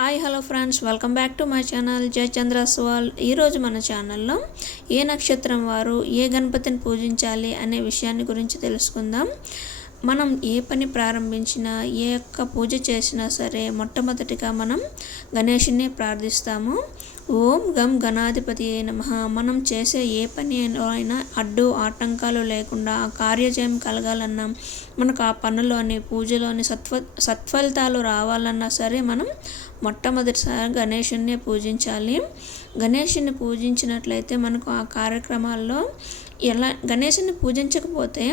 Hi hello friends. Welcome back to my channel జయ చంద్రస్వాల్ ఈరోజు మన ఛానల్లో ఏ నక్షత్రం వారు ఏ గణపతిని పూజించాలి అనే విషయాన్ని గురించి తెలుసుకుందాం. మనం ఏ పని ప్రారంభించినా ఏ యొక్క పూజ చేసినా సరే మొట్టమొదటిగా మనం గణేషుని ప్రార్థిస్తాము. ఓం గం గణాధిపతి నమ. మనం చేసే ఏ పని అయినా అడ్డు ఆటంకాలు లేకుండా ఆ కార్యజయం కలగాలన్నా మనకు ఆ పనులోని పూజలోని సత్వ సత్ఫలితాలు రావాలన్నా సరే మనం మొట్టమొదటిసారి గణేషుణ్ణి పూజించాలి. గణేషుని పూజించినట్లయితే మనకు ఆ కార్యక్రమాల్లో ఎలా గణేషుని పూజించకపోతే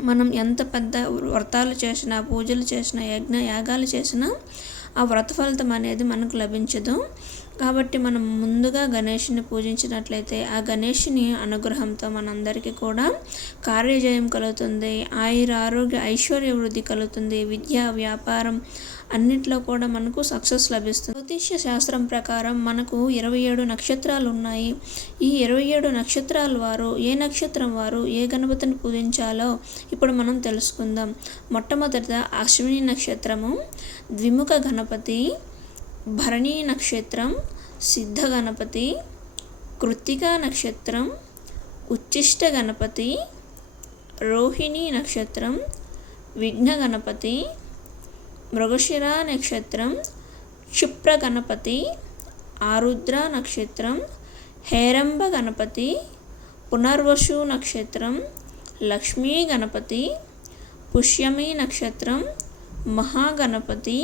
మనం ఎంత పెద్ద వ్రతాలు చేసినా పూజలు చేసినా యజ్ఞ యాగాలు చేసినా ఆ వ్రత ఫలితం అనేది మనకు లభించదు. కాబట్టి మనం ముందుగా గణేషుని పూజించినట్లయితే ఆ గణేషుని అనుగ్రహంతో మనందరికీ కూడా కార్యజయం కలుగుతుంది. ఆయుర ఆరోగ్య ఐశ్వర్య వృద్ధి కలుగుతుంది. విద్య వ్యాపారం అన్నిట్లో కూడా మనకు సక్సెస్ లభిస్తుంది. జ్యోతిష్య శాస్త్రం ప్రకారం మనకు ఇరవై ఏడు నక్షత్రాలు ఉన్నాయి. ఈ ఇరవై ఏడు నక్షత్రాల వారు ఏ నక్షత్రం వారు ఏ గణపతిని పూజించాలో ఇప్పుడు మనం తెలుసుకుందాం. మొట్టమొదట అశ్విని నక్షత్రము. ద్విముఖ గణపతి భరణి నక్షత్రం సిద్ధ గణపతి కృత్తికా నక్షత్రం ఉచ్చిష్ట గణపతి రోహిణి నక్షత్రం విఘ్న గణపతి మృగశిర నక్షత్రం క్షిప్ర గణపతి ఆరుద్ర నక్షత్రం హేరంబ గణపతి పునర్వసు నక్షత్రం లక్ష్మీ గణపతి పుష్యమి నక్షత్రం మహాగణపతి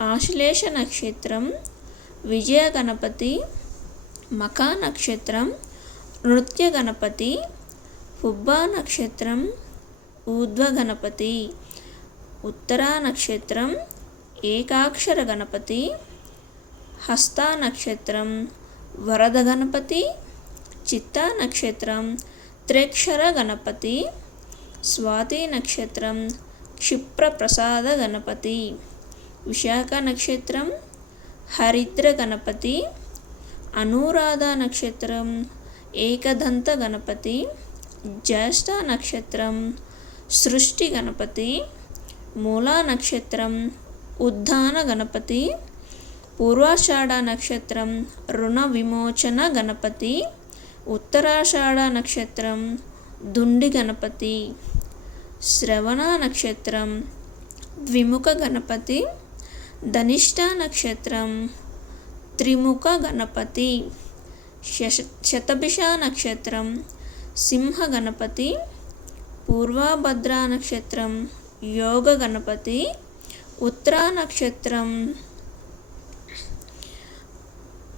ఆశ్లేష నక్షత్రం విజయ గణపతి మకా నక్షత్రం నృత్య గణపతి హుబ్బా నక్షత్రం ఊర్ధ్వ గణపతి ఉత్తరా నక్షత్రం ఏకాక్షర గణపతి హస్త నక్షత్రం వరద గణపతి చిత్తా నక్షత్రం త్రిక్షర గణపతి స్వాతి నక్షత్రం క్షిప్ర ప్రసాద గణపతి విశాఖ నక్షత్రం హరిద్ర గణపతి అనురాధ నక్షత్రం ఏకదంత గణపతి జ్యేష్ఠ నక్షత్రం సృష్టి గణపతి మూలా నక్షత్రం ఉద్ధాన గణపతి పూర్వాషాఢ నక్షత్రం రుణ విమోచన గణపతి ఉత్తరాషాఢ నక్షత్రం దుండి గణపతి శ్రవణ నక్షత్రం ద్విముఖ గణపతి ధనిష్ట నక్షత్రం త్రిముఖ గణపతి శశ శతభిష నక్షత్రం సింహ గణపతి పూర్వభద్ర నక్షత్రం యోగ గణపతి ఉత్తరా నక్షత్రం.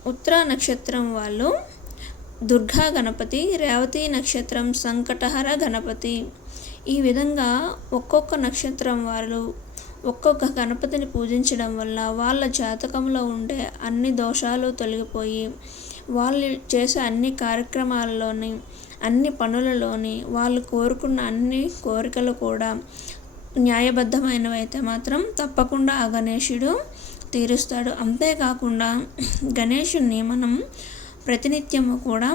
ఉత్తరా నక్షత్రం వాళ్ళు దుర్గా గణపతి రేవతి నక్షత్రం సంకటహర గణపతి. ఈ విధంగా ఒక్కొక్క నక్షత్రం వాళ్ళు ఒక్కొక్క గణపతిని పూజించడం వల్ల వాళ్ళ జాతకంలో ఉండే అన్ని దోషాలు తొలగిపోయి వాళ్ళు చేసే అన్ని కార్యక్రమాలలోని అన్ని పనులలోని వాళ్ళు కోరుకున్న అన్ని కోరికలు కూడా న్యాయబద్ధమైనవైతే మాత్రం తప్పకుండా ఆ గణేషుడు తీరుస్తాడు. అంతేకాకుండా గణేషుణ్ణి మనం ప్రతినిత్యము కూడా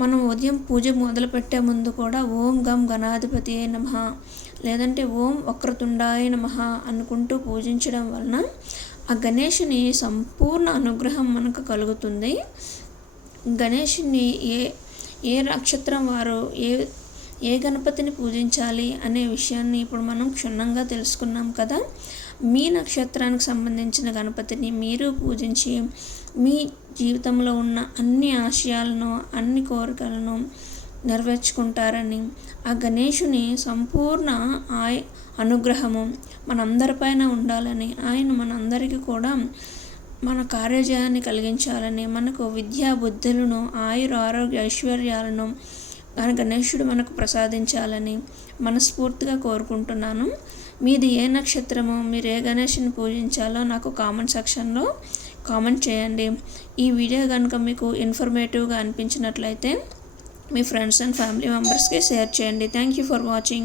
మనం ఉదయం పూజ మొదలుపెట్టే ముందు కూడా ఓం గం గణాధిపతి నమ. లేదంటే ఓం వక్రతుండాయ నమ అనుకుంటూ పూజించడం వలన ఆ గణేషుని సంపూర్ణ అనుగ్రహం మనకు కలుగుతుంది. గణేషుని ఏ ఏ నక్షత్రం వారు ఏ ఏ గణపతిని పూజించాలి అనే విషయాన్ని ఇప్పుడు మనం క్షుణ్ణంగా తెలుసుకున్నాం కదా. మీ నక్షత్రానికి సంబంధించిన గణపతిని మీరు పూజించి మీ జీవితంలో ఉన్న అన్ని ఆశయాలను అన్ని కోరికలను నెరవేర్చుకుంటారని ఆ గణేషుని సంపూర్ణ ఆయ అనుగ్రహము మనందరిపైన ఉండాలని ఆయన మనందరికీ కూడా మన కార్యజయాన్ని కలిగించాలని మనకు విద్యా బుద్ధులను ఆయుర ఆరోగ్య ఐశ్వర్యాలను గణేశుడు మనకు ప్రసాదించాలని మనస్ఫూర్తిగా కోరుకుంటున్నాను. మీది ఏ నక్షత్రమో మీరు ఏ గణేషుని పూజించాలో నాకు కామెంట్ సెక్షన్లో కామెంట్ చేయండి. ఈ వీడియో కనుక మీకు ఇన్ఫర్మేటివ్గా అనిపించినట్లయితే మీ ఫ్రెండ్స్ అండ్ ఫ్యామిలీ మెంబర్స్కి షేర్ చేయండి. Thank you for watching